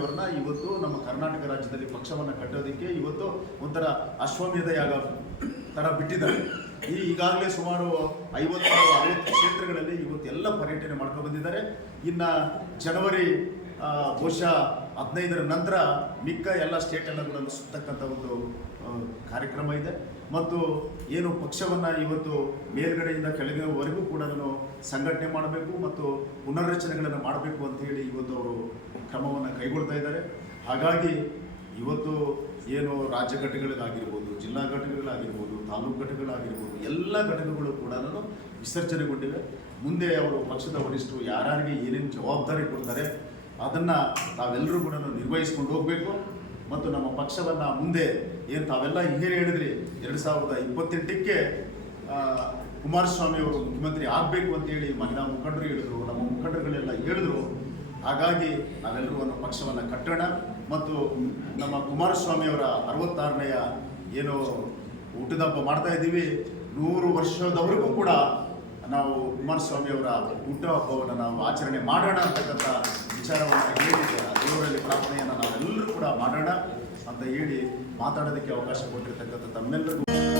ಅವರನ್ನ ಇವತ್ತು ನಮ್ಮ ಕರ್ನಾಟಕ ರಾಜ್ಯದಲ್ಲಿ ಪಕ್ಷವನ್ನು ಕಟ್ಟೋದಕ್ಕೆ ಇವತ್ತು ಒಂಥರ ಅಶ್ವಮೇಧ ಯಾಗ ತರ ಬಿಟ್ಟಿದ್ದಾರೆ. ಈ ಈಗಾಗಲೇ ಸುಮಾರು ಐವತ್ತಾರು, ಅರವತ್ತು ಕ್ಷೇತ್ರಗಳಲ್ಲಿ ಇವತ್ತೆಲ್ಲ ಪರ್ಯಟನೆ ಮಾಡ್ಕೊಂಡು ಬಂದಿದ್ದಾರೆ. ಇನ್ನು ಜನವರಿ ಬಹುಶಃ ಹದಿನೈದರ ನಂತರ ಮಿಕ್ಕ ಎಲ್ಲ ಸ್ಟೇಟ್ ಕೂಡ ಸುತ್ತಕ್ಕಂಥ ಒಂದು ಕಾರ್ಯಕ್ರಮ ಇದೆ. ಮತ್ತು ಏನು ಪಕ್ಷವನ್ನು ಇವತ್ತು ಮೇಲ್ಗಡೆಯಿಂದ ಕೆಳಗಿನವರೆಗೂ ಕೂಡ ಸಂಘಟನೆ ಮಾಡಬೇಕು ಮತ್ತು ಪುನರ್ರಚನೆಗಳನ್ನು ಮಾಡಬೇಕು ಅಂತ ಹೇಳಿ ಇವತ್ತು ಅವರು ಕ್ರಮವನ್ನು ಕೈಗೊಳ್ತಾ ಇದ್ದಾರೆ. ಹಾಗಾಗಿ ಇವತ್ತು ಏನು ರಾಜ್ಯ ಘಟಕಗಳಾಗಿರ್ಬೋದು, ಜಿಲ್ಲಾ ಘಟಕಗಳಾಗಿರ್ಬೋದು, ತಾಲೂಕು ಘಟಕಗಳಾಗಿರ್ಬೋದು, ಎಲ್ಲ ಘಟಕಗಳು ಕೂಡ ವಿಸರ್ಜನೆಗೊಂಡಿವೆ. ಮುಂದೆ ಅವರು ಪಕ್ಷದ ವರಿಷ್ಠರು ಯಾರ್ಯಾರಿಗೆ ಏನೇನು ಜವಾಬ್ದಾರಿ ಕೊಡ್ತಾರೆ ಅದನ್ನು ತಾವೆಲ್ಲರೂ ಕೂಡ ನಿರ್ವಹಿಸ್ಕೊಂಡು ಹೋಗಬೇಕು. ಮತ್ತು ನಮ್ಮ ಪಕ್ಷವನ್ನು ಮುಂದೆ ಏನು ತಾವೆಲ್ಲ ಏನು ಹೇಳಿದ್ರಿ, ಎರಡು ಸಾವಿರದ ಇಪ್ಪತ್ತೆಂಟಕ್ಕೆ ಕುಮಾರಸ್ವಾಮಿ ಅವರು ಮುಖ್ಯಮಂತ್ರಿ ಆಗಬೇಕು ಅಂತೇಳಿ ಮಹಿಳಾ ಮುಖಂಡರು ಹೇಳಿದ್ರು, ನಮ್ಮ ಮುಖಂಡರುಗಳೆಲ್ಲ ಹೇಳಿದ್ರು. ಹಾಗಾಗಿ ನಾವೆಲ್ಲರೂ ಒಂದು ಪಕ್ಷವನ್ನು ಕಟ್ಟೋಣ. ಮತ್ತು ನಮ್ಮ ಕುಮಾರಸ್ವಾಮಿ ಅವರ ಅರವತ್ತಾರನೆಯ ಏನು ಹುಟ್ಟಿದಬ್ಬ ಮಾಡ್ತಾ ಇದ್ದೀವಿ. ನೂರು ವರ್ಷದವರೆಗೂ ಕೂಡ ನಾವು ಕುಮಾರಸ್ವಾಮಿ ಅವರ ಹುಟ್ಟುಹಬ್ಬವನ್ನು ನಾವು ಆಚರಣೆ ಮಾಡೋಣ ಅಂತಕ್ಕಂಥ ವಿಚಾರವನ್ನು ಹೇಳಿ, ದೇವರಲ್ಲಿ ಪ್ರಾರ್ಥನೆಯನ್ನು ನಾವೆಲ್ಲರೂ ಕೂಡ ಮಾಡೋಣ ಅಂತ ಹೇಳಿ ಮಾತಾಡೋದಕ್ಕೆ ಅವಕಾಶ ಕೊಟ್ಟಿರ್ತಕ್ಕಂಥ ತಮ್ಮೆಲ್ಲರಿಗೂ.